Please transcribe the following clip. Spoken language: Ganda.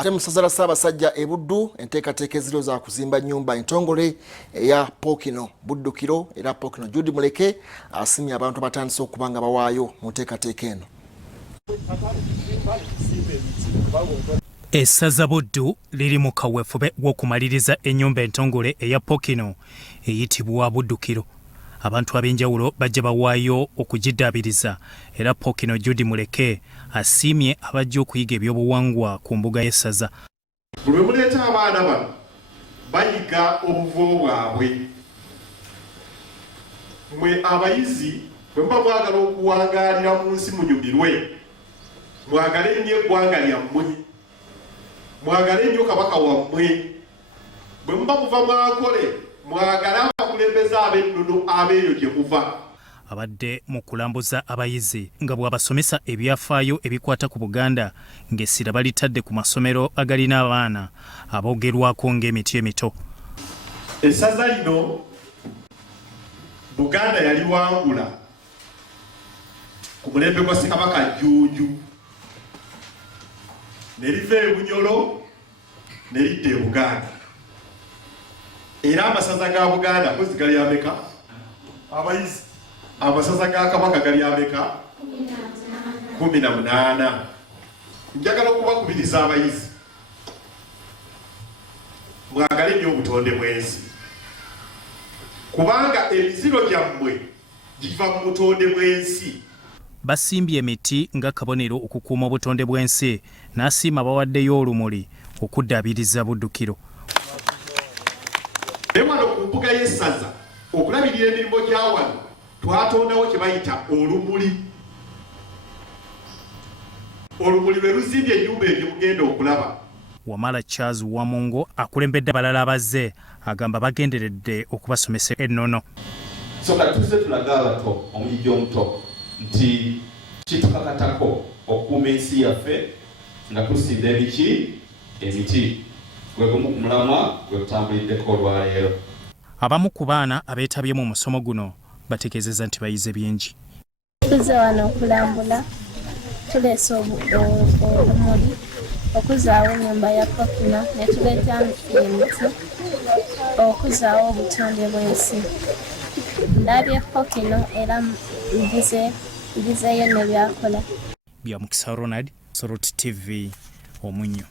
Ate musaza la Ssaabasajja e Buddu enteekateeka eziro za kuzimba nnyumba entongole eya Ppookino Buddukiro era Ppookino Jude Muleke asiimye abantu batandise okuba nga bawaayo mu nteekateeka eno. Essaza Buddu liri mu kaweefube w'okumaliriza ennyumba entongole eya Ppookino eyitibwa Buddukiro. Abantu ab'enjawulo bajja bawaayo okugiddaabiriza era Ppookino Jude Muleke asiimye abajja okuyiga ebyobuwangwa ku mbuga y'essaza. Bwe muleeta abaana bano bayiga obuvo bwabwe. Mwe abayizi bwe muba mwagala okuwangaalira mu nsi munyumirwe, mwagale nnyo eggwanga lyammwe, mwagale nnyo kabaka wammwe. Bwe muba muva mwakole mwagala abakulembeze ab'ennono abeeyo gye muva. Abadde mu kulambuza abayizi nga bw'abasomesa ebyafaayo ebikwata ku Buganda ng'essira balitadde ku masomero agalina abaana aboogerwako ng'emiti emito. Essaza lino Buganda yali wangula ku mulembe gwa Ssekabaka Jjuuju, ne liva e Bunyolo ne lidda e Buganda. Era amasaza ga Buganda kozi gali ameka? Abayizi amasaza ga Kabaka gali ameka? 18. Njagala okubakubiriza abayizi mwagale nnyo obutonde bw'ensi, kubanga emiziro gyammwe giva mu butonde bw'ensi. Basimbye emiti nga kabonero okukuuma obutonde bw'ensi n'asiima bawaddeyo olumuli okuddaabiriza Buddukiro. Wano ku mbuga y'essaza okulabirira emirimu gya wano twatondawo kye bayita olumuli. Olumuli lwe luzimbye ennyumba ebyo mugenda okulaba. Wamala Charles Wamungo akulembedde abalala abazze agamba bagenderedde okubasomesa ennono. Soka tuze tulaga abato omuyiggo omuto nti kitukakatako okukuuma ensi yaffe nga tusimba emiti. Gwegumu ku mulamwa gwe tutambuliddeko olwaleero. Abamu ku baana abeetabye mu musomo guno bategeezezza nti bayize bingi. Tuzze wano okulambula, tuleese olumuli okuzaawo ennyumba ya Ppookino ne tuleeta emiti okuzaawo obutonde bw'ensi. Ndabye Ppookino era mbizeeyo ne byakola. Byamukisa Ronald, Soroti TV, Omunyo.